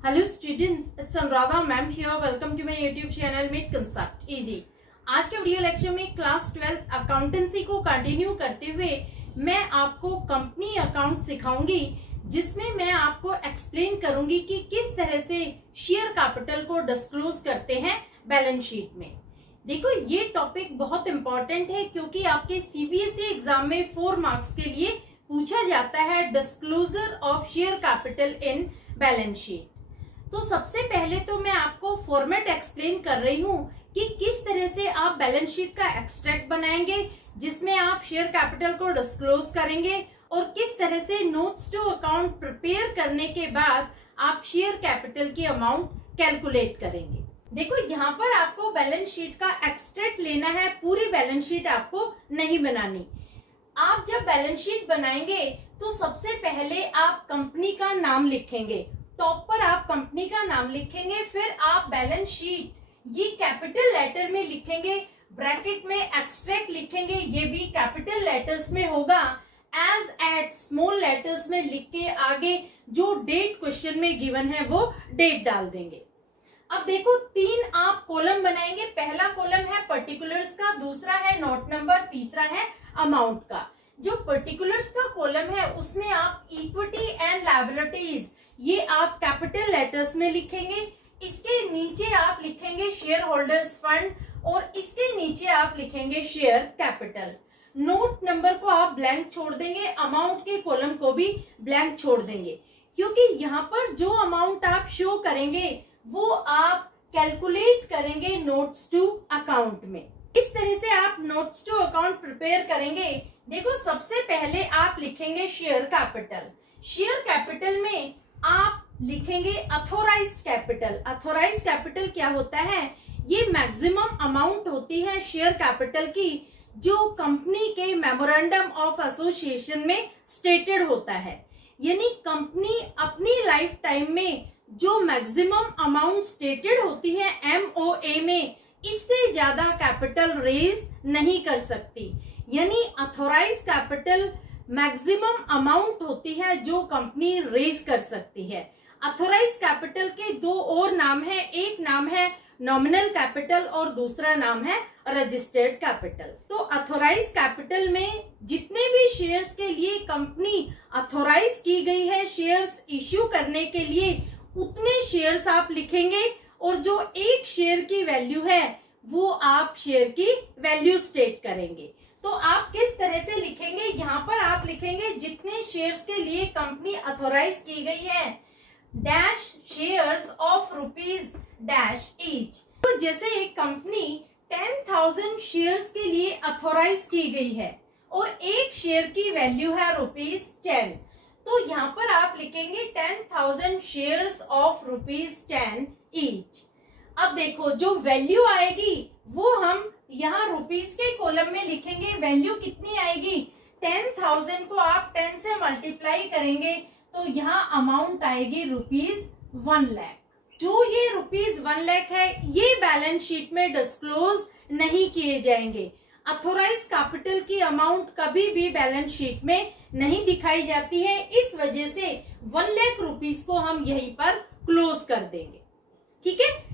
Hello students, it's Anuradha ma'am here. Welcome to my YouTube channel Make Concept Easy. आज के video lecture में class 12 accountancy को continue करते हुए मैं आपको कंपनी अकाउंट सिखाऊंगी, जिसमें मैं आपको एक्सप्लेन करूंगी कि किस तरह से शेयर कैपिटल को डिस्क्लोज करते हैं बैलेंस शीट में। देखो, ये टॉपिक बहुत इंपॉर्टेंट है क्योंकि आपके सीबीएसई एग्जाम में 4 मार्क्स के लिए पूछा जाता है disclosure of share capital in balance sheet. तो सबसे पहले तो मैं आपको फॉर्मेट एक्सप्लेन कर रही हूँ कि किस तरह से आप बैलेंस शीट का एक्सट्रैक्ट बनाएंगे, जिसमें आप शेयर कैपिटल को डिस्क्लोज करेंगे, और किस तरह से नोट्स टू अकाउंट प्रिपेयर करने के बाद आप शेयर कैपिटल की अमाउंट कैलकुलेट करेंगे। देखो, यहाँ पर आपको बैलेंस शीट का एक्सट्रैक्ट लेना है, पूरी बैलेंस शीट आपको नहीं बनानी। आप जब बैलेंस शीट बनाएंगे तो सबसे पहले आप कंपनी का नाम लिखेंगे, टॉप पर आप कंपनी का नाम लिखेंगे, फिर आप बैलेंस शीट ये कैपिटल लेटर में लिखेंगे, ब्रैकेट में एक्सट्रैक्ट लिखेंगे, ये भी कैपिटल लेटर्स में होगा, एज एट स्मॉल लेटर्स में लिख के आगे जो डेट क्वेश्चन में गिवन है वो डेट डाल देंगे। अब देखो, 3 आप कॉलम बनाएंगे। पहला कॉलम है पर्टिकुलर्स का, दूसरा है नोट नंबर, तीसरा है अमाउंट का। जो पर्टिकुलर्स का कॉलम है उसमें आप इक्विटी एंड लायबिलिटीज ये आप कैपिटल लेटर्स में लिखेंगे। इसके नीचे आप लिखेंगे शेयर होल्डर्स फंड, और इसके नीचे आप लिखेंगे शेयर कैपिटल। नोट नंबर को आप ब्लैंक छोड़ देंगे, अमाउंट के कॉलम को भी ब्लैंक छोड़ देंगे, क्योंकि यहाँ पर जो अमाउंट आप शो करेंगे वो आप कैलकुलेट करेंगे नोट्स टू अकाउंट में। इस तरह से आप नोट्स टू अकाउंट प्रिपेयर करेंगे। देखो, सबसे पहले आप लिखेंगे शेयर कैपिटल। शेयर कैपिटल में आप लिखेंगे अथोराइज्ड कैपिटल। अथोराइज्ड कैपिटल क्या होता है? ये मैक्सिमम अमाउंट होती है शेयर कैपिटल की जो कंपनी के मेमोरेंडम ऑफ एसोसिएशन में स्टेटेड होता है। यानी कंपनी अपनी लाइफ टाइम में जो मैक्सिमम अमाउंट स्टेटेड होती है एमओए में, इससे ज्यादा कैपिटल रेज नहीं कर सकती। यानी अथोराइज्ड कैपिटल मैक्सिमम अमाउंट होती है जो कंपनी रेज कर सकती है। अथोराइज्ड कैपिटल के 2 और नाम है, एक नाम है नॉमिनल कैपिटल और दूसरा नाम है रजिस्टर्ड कैपिटल। तो अथोराइज्ड कैपिटल में जितने भी शेयर्स के लिए कंपनी अथोराइज की गई है शेयर्स इश्यू करने के लिए, उतने शेयर्स आप लिखेंगे, और जो एक शेयर की वैल्यू है वो आप शेयर की वैल्यू स्टेट करेंगे। तो आप किस तरह से लिखेंगे? यहाँ पर आप लिखेंगे जितने शेयर्स के लिए कंपनी अथोराइज की गई है, dash shares of rupees dash each. तो जैसे एक कंपनी 10,000 शेयर्स के लिए अथोराइज की गई है और एक शेयर की वैल्यू है ₹10, तो यहाँ पर आप लिखेंगे 10,000 शेयर्स ऑफ ₹10 ईच। अब देखो, जो वैल्यू आएगी वो हम यहाँ रुपीस के कॉलम में लिखेंगे। वैल्यू कितनी आएगी? 10,000 को आप 10 से मल्टीप्लाई करेंगे तो यहाँ अमाउंट आएगी ₹1 लाख। जो ये ₹1 लाख है ये बैलेंस शीट में डिस्क्लोज नहीं किए जाएंगे। अथोराइज कैपिटल की अमाउंट कभी भी बैलेंस शीट में नहीं दिखाई जाती है, इस वजह से 1 लाख रुपीस को हम यहीं पर क्लोज कर देंगे। ठीक है।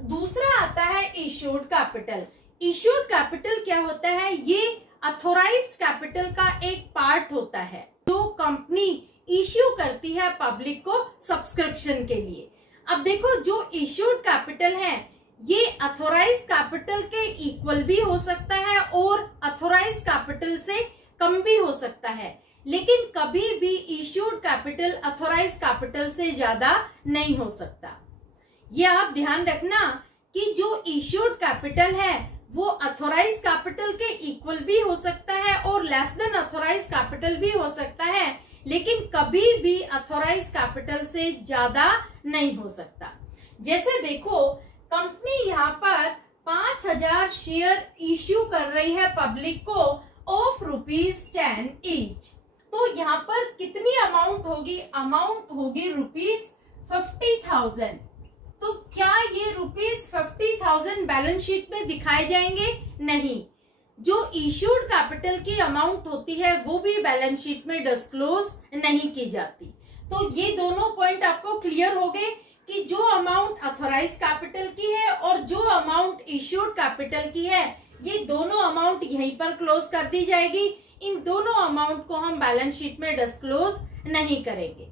दूसरा आता है इश्यूड कैपिटल। इश्यूड कैपिटल क्या होता है? ये अथोराइज्ड कैपिटल का एक पार्ट होता है जो कंपनी इश्यू करती है पब्लिक को सब्सक्रिप्शन के लिए। अब देखो, जो इश्यूड कैपिटल है ये अथोराइज्ड कैपिटल के इक्वल भी हो सकता है और अथोराइज्ड कैपिटल से कम भी हो सकता है, लेकिन कभी भी इश्यूड कैपिटल अथोराइज्ड कैपिटल से ज्यादा नहीं हो सकता। ये आप ध्यान रखना कि जो इश्यूड कैपिटल है वो अथोराइज्ड कैपिटल के इक्वल भी हो सकता है और लेस देन अथोराइज्ड कैपिटल भी हो सकता है, लेकिन कभी भी अथोराइज्ड कैपिटल से ज्यादा नहीं हो सकता। जैसे देखो, कंपनी यहाँ पर 5,000 शेयर इश्यू कर रही है पब्लिक को ऑफ ₹10 ईच। तो यहाँ पर कितनी अमाउंट होगी? अमाउंट होगी ₹50,000। तो क्या ये ₹50,000 बैलेंस शीट में दिखाए जाएंगे? नहीं। जो इश्यूड कैपिटल की अमाउंट होती है वो भी बैलेंस शीट में डिस्क्लोज नहीं की जाती। तो ये दोनों पॉइंट आपको क्लियर हो गए कि जो अमाउंट ऑथराइज कैपिटल की है और जो अमाउंट इश्यूड कैपिटल की है, ये दोनों अमाउंट यहीं पर क्लोज कर दी जाएगी। इन दोनों अमाउंट को हम बैलेंस शीट में डिस्क्लोज नहीं करेंगे।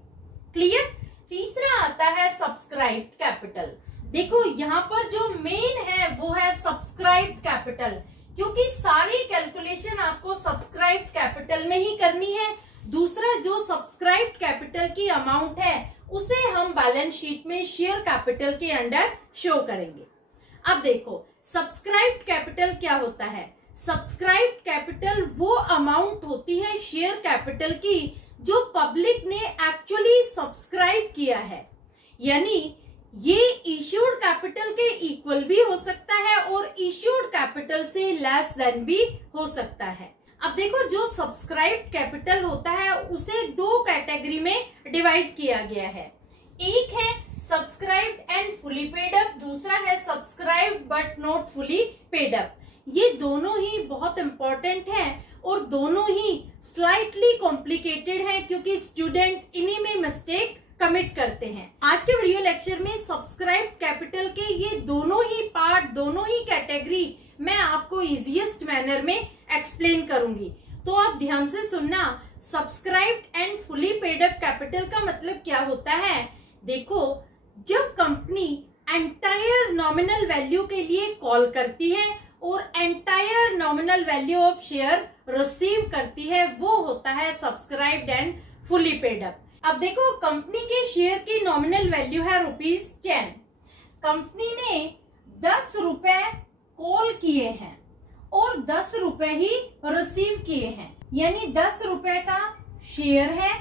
क्लियर। तीसरा आता है सब्सक्राइब्ड कैपिटल। देखो यहाँ पर जो मेन है वो है सब्सक्राइब्ड कैपिटल, क्योंकि सारी कैलकुलेशन आपको सब्सक्राइब्ड कैपिटल में ही करनी है। दूसरा जो सब्सक्राइब्ड कैपिटल की अमाउंट है उसे हम बैलेंस शीट में शेयर कैपिटल के अंडर शो करेंगे। अब देखो सब्सक्राइब्ड कैपिटल क्या होता है। सब्सक्राइब्ड कैपिटल वो अमाउंट होती है शेयर कैपिटल की जो पब्लिक ने एक्चुअली सब्सक्राइब किया है, यानी ये इश्यूड कैपिटल के इक्वल भी हो सकता है और इश्यूड कैपिटल से लेस देन भी हो सकता है। अब देखो जो सब्सक्राइब्ड कैपिटल होता है उसे दो कैटेगरी में डिवाइड किया गया है। एक है subscribed and fully paid up, दूसरा है subscribed but not fully paid up. ये दोनों ही बहुत इंपॉर्टेंट हैं और दोनों ही स्लाइटली कॉम्प्लिकेटेड है, क्योंकि स्टूडेंट इन्हीं में मिस्टेक कमिट करते हैं। आज के वीडियो लेक्चर में सब्सक्राइब्ड कैपिटल के ये दोनों ही पार्ट, दोनों ही कैटेगरी मैं आपको इजीएस्ट मैनर में एक्सप्लेन करूंगी, तो आप ध्यान से सुनना। Subscribed and fully paid up capital का मतलब क्या होता है। देखो जब कंपनी एंटायर नॉमिनल वैल्यू के लिए कॉल करती है और entire nominal value of share receive करती है, वो होता है subscribed and fully paid up. अब देखो कंपनी के शेयर की नॉमिनल वैल्यू है ₹10। कंपनी ने 10 रुपए कॉल किए हैं और 10 रुपए ही रिसीव किए हैं, यानी 10 रुपए का शेयर है।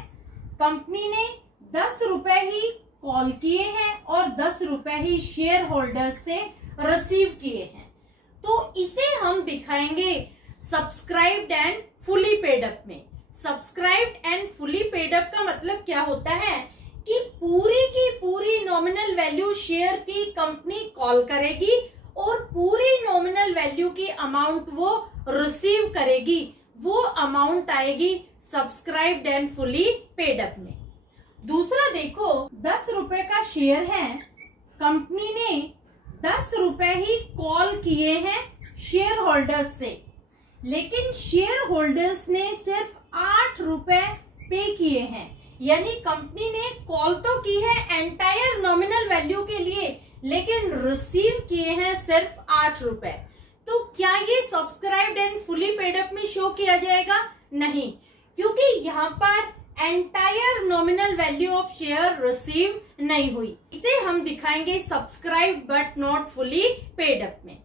कंपनी ने 10 रुपए ही कॉल किए हैं और 10 रुपए ही शेयर होल्डर्स से रिसीव किए हैं, तो इसे हम दिखाएंगे subscribed and fully paid up में। Subscribed and fully paid up का मतलब क्या होता है कि पूरी की पूरी नॉमिनल वैल्यू शेयर की कंपनी कॉल करेगी और पूरी नॉमिनल वैल्यू की अमाउंट वो रिसीव करेगी, वो अमाउंट आएगी subscribed and fully paid up में। दूसरा देखो 10 रुपए का शेयर है, कंपनी ने 10 रुपए ही कॉल किए हैं शेयर होल्डर्स से, लेकिन शेयर होल्डर्स ने सिर्फ 8 रुपए पे किए हैं, यानी कंपनी ने कॉल तो की है एंटायर नॉमिनल वैल्यू के लिए, लेकिन रिसीव किए हैं सिर्फ 8 रुपए। तो क्या ये subscribed and fully paid up में शो किया जाएगा? नहीं, क्योंकि यहाँ पर entire nominal value of share receive नहीं हुई। इसे हम दिखाएंगे subscribed but not fully paid up में।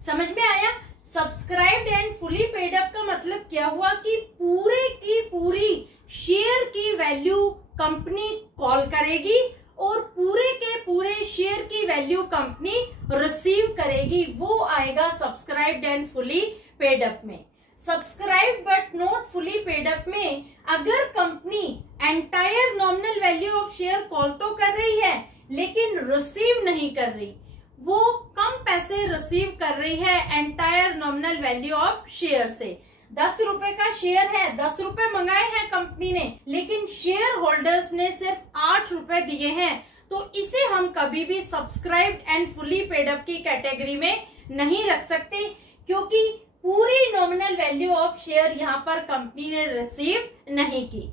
समझ में आया? Subscribed and fully paid up का मतलब क्या हुआ कि पूरे की पूरी शेयर की वैल्यू कंपनी कॉल करेगी और पूरे के पूरे शेयर की वैल्यू कंपनी रिसीव करेगी, वो आएगा subscribed and fully paid up में। Subscribed but not fully paid up में अगर company entire nominal value of share call तो कर रही है लेकिन रिसीव नहीं कर रही, वो कम पैसे रिसीव कर रही है entire nominal value of share से। 10 रुपए का शेयर है, 10 रुपए मंगाए हैं कंपनी ने, लेकिन शेयर होल्डर्स ने सिर्फ 8 रुपए दिए हैं, तो इसे हम कभी भी subscribed and fully paid up की कैटेगरी में नहीं रख सकते, क्योंकि पूरी नॉमिनल वैल्यू ऑफ शेयर यहाँ पर कंपनी ने रिसीव नहीं की।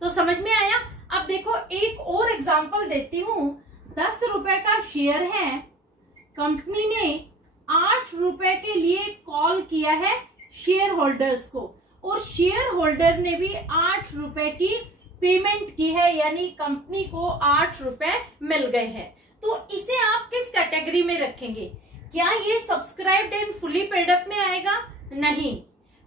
तो समझ में आया? अब देखो एक और एग्जांपल देती हूँ। 10 रुपए का शेयर है, कंपनी ने 8 रुपए के लिए कॉल किया है शेयर होल्डर्स को और शेयर होल्डर ने भी 8 रुपए की पेमेंट की है, यानी कंपनी को 8 रुपए मिल गए हैं। तो इसे आप किस कैटेगरी में रखेंगे? क्या ये subscribed and fully paid up में आएगा? नहीं,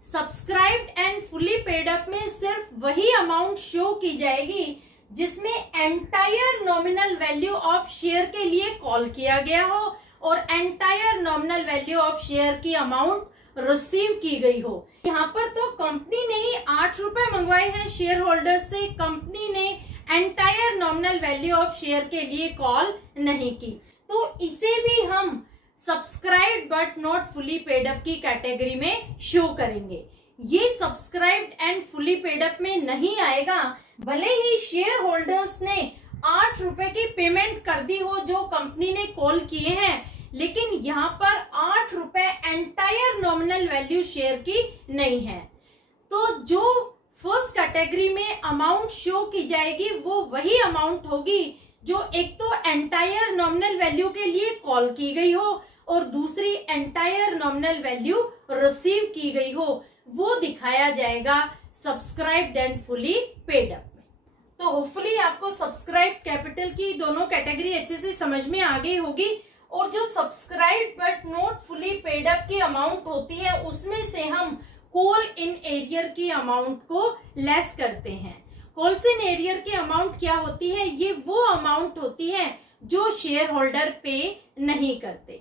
subscribed and fully paid up में सिर्फ वही अमाउंट शो की जाएगी जिसमें entire nominal value of share के लिए कॉल किया गया हो और entire nominal value of share की अमाउंट रिसीव की गई हो। यहाँ पर तो कंपनी ने ही 8 रुपए मंगवाए हैं शेयर होल्डर से, कंपनी ने entire nominal value of share के लिए कॉल नहीं की, तो इसे भी हम subscribed but not fully paid up की कैटेगरी में शो करेंगे। ये subscribed and fully paid up में नहीं आएगा, भले ही शेयर होल्डर्स ने ₹8 की पेमेंट कर दी हो जो कंपनी ने कॉल किए हैं, लेकिन यहाँ पर ₹8 एंटायर नॉमिनल वैल्यू शेयर की नहीं है, तो जो फर्स्ट कैटेगरी में अमाउंट शो की जाएगी वो वही अमाउंट होगी जो एक तो एंटायर नॉमिनल वैल्यू के लिए कॉल की गई हो और दूसरी एंटायर नॉमिनल वैल्यू रिसीव की गई हो, वो दिखाया जाएगा subscribed and fully paid up में। तो होपफुली आपको सब्सक्राइब कैपिटल की दोनों कैटेगरी अच्छे से समझ में आ गई होगी, और जो subscribed but not fully paid up की अमाउंट होती है उसमें से हम कॉल इन एरियर की अमाउंट को लेस करते हैं। कॉल्स इन एरियर की अमाउंट क्या होती है? ये वो अमाउंट होती है जो शेयर होल्डर पे नहीं करते।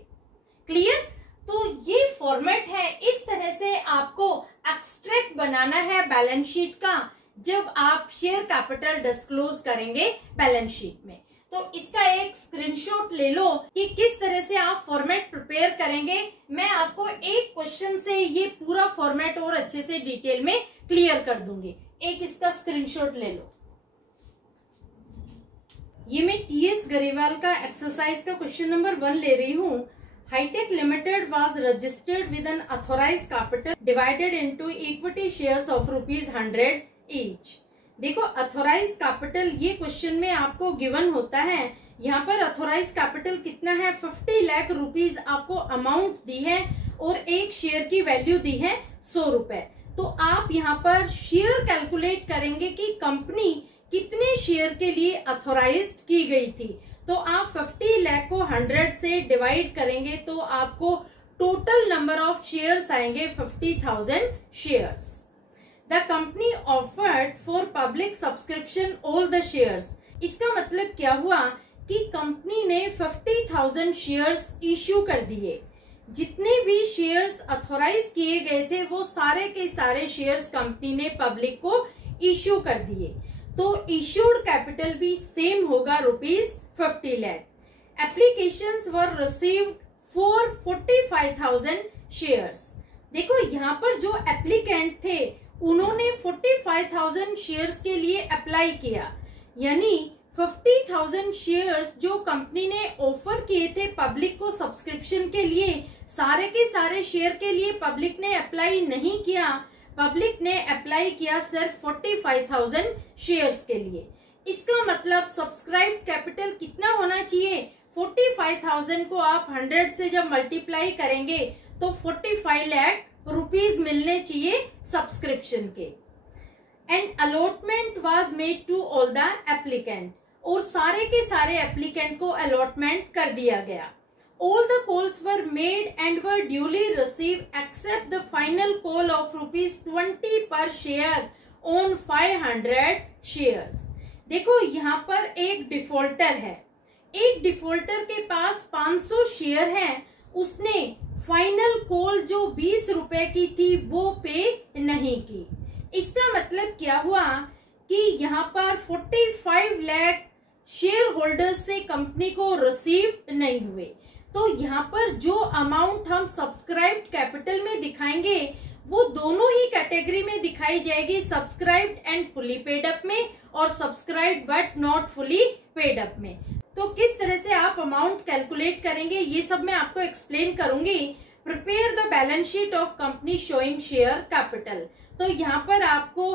क्लियर? तो ये फॉर्मेट है, इस तरह से आपको एक्सट्रैक्ट बनाना है बैलेंस शीट का जब आप शेयर कैपिटल डिस्क्लोज करेंगे बैलेंस शीट में। तो इसका एक स्क्रीनशॉट ले लो कि किस तरह से आप फॉर्मेट प्रिपेयर करेंगे। मैं आपको एक क्वेश्चन से ये पूरा फॉर्मेट और अच्छे से डिटेल में क्लियर कर दूंगी। एक इसका स्क्रीनशॉट ले लो। ये मैं टीएस गरेवाल का एक्सरसाइज का क्वेश्चन नंबर 1 ले रही हूँ। Hitech limited was registered with an authorised capital divided into equity shares of ₹100 each. देखो ऑथोराइज कैपिटल ये क्वेश्चन में आपको गिवन होता है। यहाँ पर ऑथोराइज कैपिटल कितना है? 50 लाख रुपीज आपको अमाउंट दी है और एक शेयर की वैल्यू दी है ₹100। तो आप यहाँ पर शेयर कैलकुलेट करेंगे कि कंपनी कितने शेयर के लिए ऑथोराइज्ड की गई थी। तो आप 50 लाख को 100 से डिवाइड करेंगे तो आपको टोटल नंबर ऑफ शेयर्स आएंगे 50,000 shares. The company offered for public subscription all the shares। इसका मतलब क्या हुआ कि कंपनी ने 50,000 शेयर्स इश्यू कर दिए। जितने भी शेयर्स ऑथोराइज किए गए थे वो सारे के सारे शेयर्स कंपनी ने पब्लिक को इश्यू कर दिए। तो इश्यूड कैपिटल भी सेम होगा ₹50 lakh. Applications were received for 45,000 shares. देखो यहाँ पर जो एप्लीकेंट थे उन्होंने 45,000 शेयर्स के लिए अप्लाई किया, यानी 50,000 शेयर्स जो कंपनी ने ऑफर किए थे पब्लिक को सब्सक्रिप्शन के लिए, सारे के सारे शेयर के लिए पब्लिक ने अप्लाई नहीं किया। पब्लिक ने अप्लाई किया सिर्फ 45,000 शेयर्स के लिए। इसका मतलब सब्सक्राइब कैपिटल कितना होना चाहिए? 45,000 को आप 100 से जब मल्टीप्लाई करेंगे तो 45 लाख रुपीज मिलने चाहिए सब्सक्रिप्शन के। And allotment was made to all the applicant, और सारे के सारे एप्लीकेंट को अलॉटमेंट कर दिया गया। All the calls were made and were duly receive except the final call of ₹20 पर शेयर ऑन 500 शेयर्स। देखो यहाँ पर एक डिफॉल्टर है, एक डिफॉल्टर के पास 500 शेयर है, उसने फाइनल कॉल जो ₹20 की थी वो पे नहीं की। इसका मतलब क्या हुआ कि यहाँ पर 45 लाख शेयर होल्डर्स से कंपनी को रिसीव नहीं हुए। तो यहाँ पर जो अमाउंट हम सब्सक्राइब्ड कैपिटल में दिखाएंगे वो दोनों ही कैटेगरी में दिखाई जाएगी, subscribed and fully paid up में और subscribed but not fully paid up में। तो किस तरह से आप अमाउंट कैलकुलेट करेंगे ये सब मैं आपको एक्सप्लेन करूंगी। Prepare the balance sheet of company showing share capital. तो यहाँ पर आपको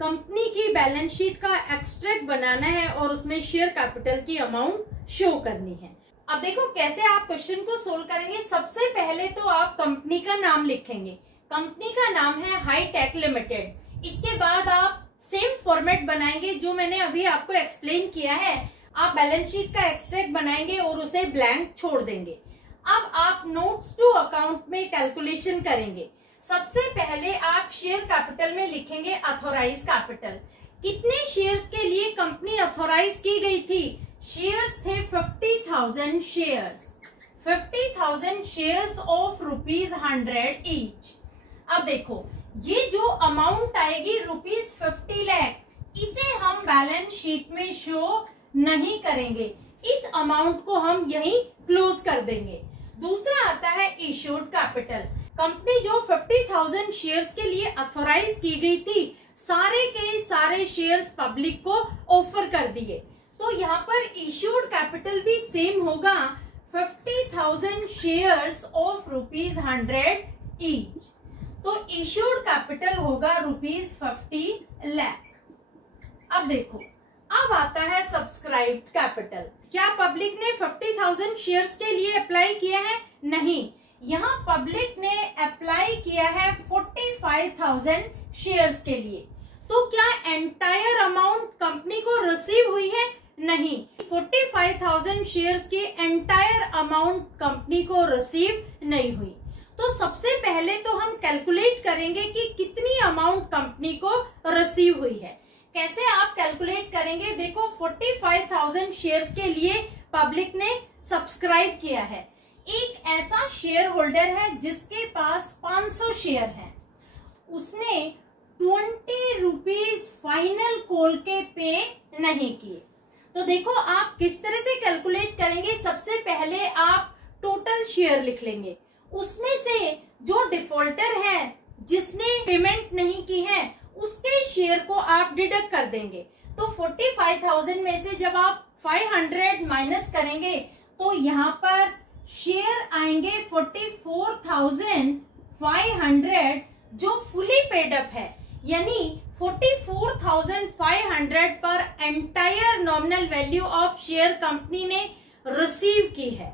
कंपनी की बैलेंस शीट का एक्सट्रैक्ट बनाना है और उसमें शेयर कैपिटल की अमाउंट शो करनी है। अब देखो कैसे आप क्वेश्चन को सोल्व करेंगे। सबसे पहले तो आप कंपनी का नाम लिखेंगे। कंपनी का नाम है हाईटेक लिमिटेड। इसके बाद आप सेम फॉर्मेट बनाएंगे जो मैंने अभी आपको एक्सप्लेन किया है। आप बैलेंस शीट का एक्सट्रैक्ट बनाएंगे और उसे ब्लैंक छोड़ देंगे। अब आप नोट्स टू अकाउंट में कैलकुलेशन करेंगे। सबसे पहले आप शेयर कैपिटल में लिखेंगे ऑथोराइज कैपिटल। कितने शेयर्स के लिए कंपनी ऑथोराइज की गई थी? शेयर्स थे 50,000 शेयर्स। 50,000 shares of ₹100 each. अब देखो ये जो अमाउंट आएगी ₹50 लाख, इसे हम बैलेंस शीट में शो नहीं करेंगे। इस अमाउंट को हम यहीं क्लोज कर देंगे। दूसरा आता है इश्यूड कैपिटल। कंपनी जो 50,000 शेयर्स के लिए ऑथोराइज की गई थी, सारे के सारे शेयर्स पब्लिक को ऑफर कर दिए। तो यहाँ पर इश्यूड कैपिटल भी सेम होगा 50,000 शेयर्स ऑफ ₹100 ईच। तो इश्यूड कैपिटल होगा ₹50 लाख। अब देखो, अब आता है सब्सक्राइब्ड कैपिटल। क्या पब्लिक ने 50,000 शेयर्स के लिए अप्लाई किया है? नहीं, यहाँ पब्लिक ने अप्लाई किया है 45,000 शेयर्स के लिए। तो क्या एंटायर अमाउंट कंपनी को रिसीव हुई है? नहीं, 45,000 शेयर्स की एंटायर अमाउंट कंपनी को रिसीव नहीं हुई। तो सबसे पहले तो हम कैलकुलेट करेंगे कि कितनी अमाउंट कंपनी को रिसीव हुई है। कैसे आप कैलकुलेट करेंगे? देखो, 45,000 शेयर्स के लिए पब्लिक ने सब्सक्राइब किया है। एक ऐसा शेयर होल्डर है जिसके पास 500 शेयर हैं, उसने 20 रुपीज फाइनल कॉल के पे नहीं किए। तो देखो, आप किस तरह से कैलकुलेट करेंगे? सबसे पहले आप टोटल शेयर लिख लेंगे, उसमें से जो डिफॉल्टर है जिसने पेमेंट नहीं की है उसके शेयर को आप डिडक्ट कर देंगे। तो 45,000 में से जब आप 500 माइनस करेंगे तो यहाँ पर शेयर आएंगे 44,500 जो फुली पेड अप है, यानी 44,500 पर entire nominal value of share company ने रिसीव की है।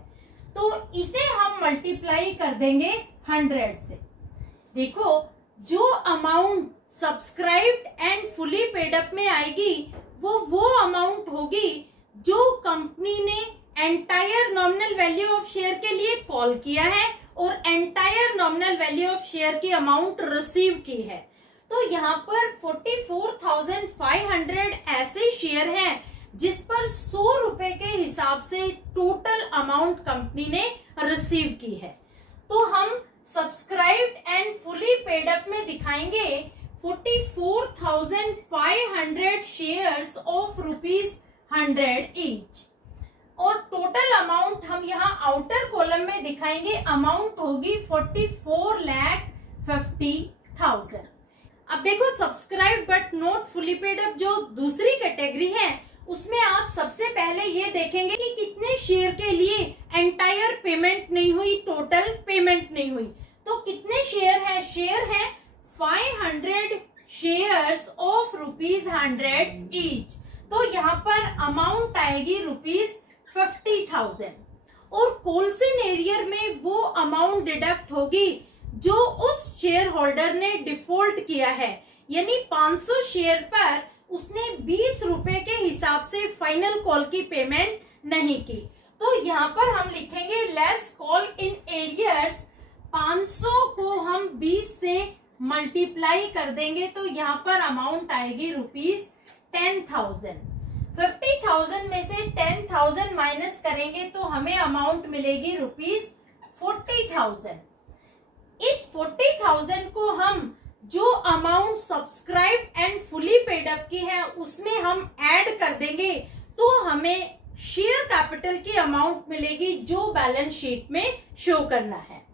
तो इसे हम मल्टीप्लाई कर देंगे 100 से। देखो, जो amount subscribed and fully paid up में आएगी वो अमाउंट होगी जो कंपनी ने entire nominal value of share के लिए कॉल किया है और entire nominal value of share की अमाउंट रिसीव की है। तो यहाँ पर 44,500 ऐसे शेयर हैं जिस पर 100 रुपए के हिसाब से टोटल अमाउंट कंपनी ने रिसीव की है। तो हम subscribed and fully paid up में दिखाएंगे 44,500 शेयर्स ऑफ ₹100 ईच, और टोटल अमाउंट हम यहाँ आउटर कॉलम में दिखाएंगे, अमाउंट होगी 44,50,000। अब देखो, subscribe but not fully paid up जो दूसरी कैटेगरी है उसमें आप सबसे पहले ये देखेंगे कि कितने शेयर के लिए एंटायर पेमेंट नहीं हुई, टोटल पेमेंट नहीं हुई। तो कितने शेयर हैं? शेयर हैं 500 शेयर्स ऑफ ₹100 ईच। तो यहाँ पर अमाउंट आएगी ₹50,000, और कॉल्सन एरियर में वो अमाउंट डिडक्ट होगी जो उस शेयर होल्डर ने डिफॉल्ट किया है, यानी 500 शेयर पर उसने 20 रुपए के हिसाब से फाइनल कॉल की पेमेंट नहीं की। तो यहाँ पर हम लिखेंगे लेस कॉल इन एरियर्स। 500 को हम 20 से मल्टीप्लाई कर देंगे तो यहाँ पर अमाउंट आएगी ₹10,000। 50,000 में से 10,000 माइनस करेंगे तो हमें अमाउंट मिलेगी ₹40,000। इस 40,000 को हम जो amount subscribe and fully paid up की है उसमें हम ऐड कर देंगे तो हमें शेयर कैपिटल की अमाउंट मिलेगी जो बैलेंस शीट में शो करना है।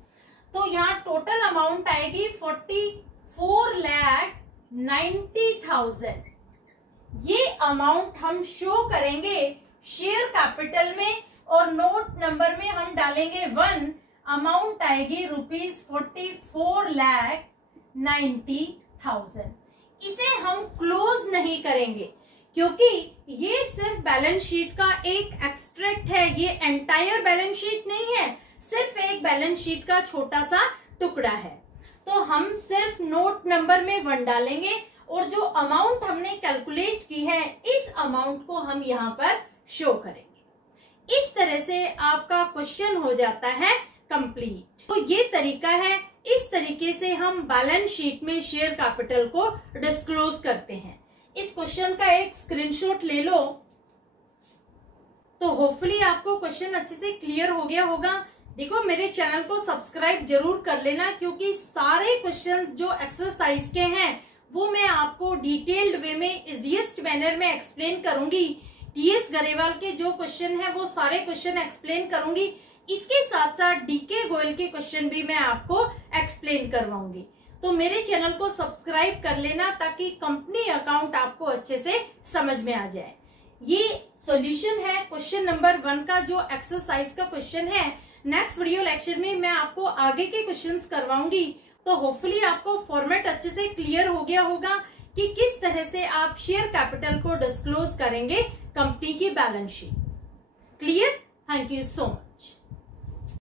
तो यहाँ टोटल अमाउंट आएगी 44,90,000। ये अमाउंट हम शो करेंगे शेयर कैपिटल में, और नोट नंबर में हम डालेंगे 1। अमाउंट आएगी ₹44,90,000। इसे हम क्लोज नहीं करेंगे क्योंकि ये सिर्फ बैलेंस शीट का एक एक्सट्रैक्ट है, ये एंटायर बैलेंस शीट नहीं है, सिर्फ एक बैलेंस शीट का छोटा सा टुकड़ा है। तो हम सिर्फ नोट नंबर में 1 डालेंगे और जो अमाउंट हमने कैलकुलेट की है इस अमाउंट को हम यहाँ पर शो करेंगे। इस तरह से आपका क्वेश्चन हो जाता है कंप्लीट। तो ये तरीका है, इस तरीके से हम बैलेंस शीट में शेयर कैपिटल को डिस्क्लोज करते हैं। इस क्वेश्चन का एक स्क्रीनशॉट ले लो। तो होपफुली आपको क्वेश्चन अच्छे से क्लियर हो गया होगा। देखो, मेरे चैनल को सब्सक्राइब जरूर कर लेना क्योंकि सारे क्वेश्चंस जो एक्सरसाइज के हैं वो मैं आपको डिटेल्ड वे में इजीएस्ट मैनर में एक्सप्लेन करूंगी। टीएस गरेवाल के जो क्वेश्चन है वो सारे क्वेश्चन एक्सप्लेन करूंगी। इसके साथ साथ डीके गोयल के क्वेश्चन भी मैं आपको एक्सप्लेन करवाऊंगी। तो मेरे चैनल को सब्सक्राइब कर लेना ताकि कंपनी अकाउंट आपको अच्छे से समझ में आ जाए। ये सॉल्यूशन है क्वेश्चन नंबर 1 का, जो एक्सरसाइज का क्वेश्चन है। नेक्स्ट वीडियो लेक्चर में मैं आपको आगे के क्वेश्चंस करवाऊंगी, तो होपफुली आपको फॉर्मेट अच्छे से क्लियर हो गया होगा कि किस तरह से आप शेयर कैपिटल को डिस्क्लोज करेंगे कंपनी की balance sheet. Clear? Thank you so much.